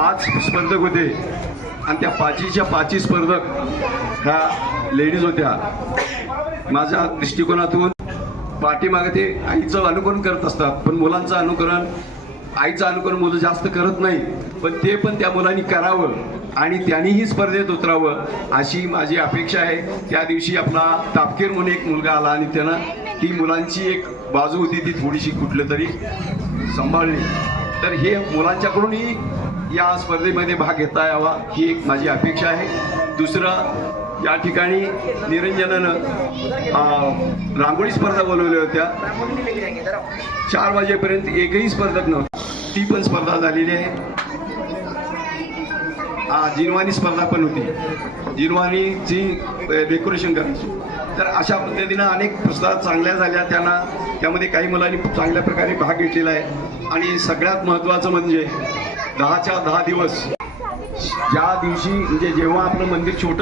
5 स्पर्धक होते आणि त्या 5च्या 5 स्पर्धक ह्या लेडीज होत्या. माझ्या दृष्टिकोनातून पाठीमागे ते आईचं अनुकरण करत असतात, पण मुलांचं अनुकरण, आईचं अनुकरण मुलं जास्त करत नाही, पण ते पण त्या मुलांनी करावं आणि त्यांनीही स्पर्धेत उतरावं अशी माझी अपेक्षा आहे. त्या दिवशी आपला तापकीर म्हणून एक मुलगा आला आणि त्यानं ती मुलांची एक बाजू होती ती थोडीशी कुठलं तरी सांभाळली. तर हे मुलांच्याकडूनही या स्पर्धेमध्ये भाग घेता यावा ही एक माझी अपेक्षा आहे. दुसरं, या ठिकाणी निरंजनानं रांगोळी स्पर्धा बोलवल्या होत्या. 4 वाजेपर्यंत एकही स्पर्धक नव्हता, ती पण स्पर्धा झालेली आहे. जिनवानी स्पर्धा पण होती, जिनवानीची डेकोरेशन करायची. तर अशा पद्धतीनं अनेक स्पर्धा चांगल्या झाल्या, त्यांना त्यामध्ये काही मुलांनी चांगल्या प्रकारे भाग घेतलेला आहे. आणि सगळ्यात महत्त्वाचं म्हणजे 10च्या 10 दिवस, ज्या दिवशी म्हणजे जेव्हा आपलं मंदिर छोटं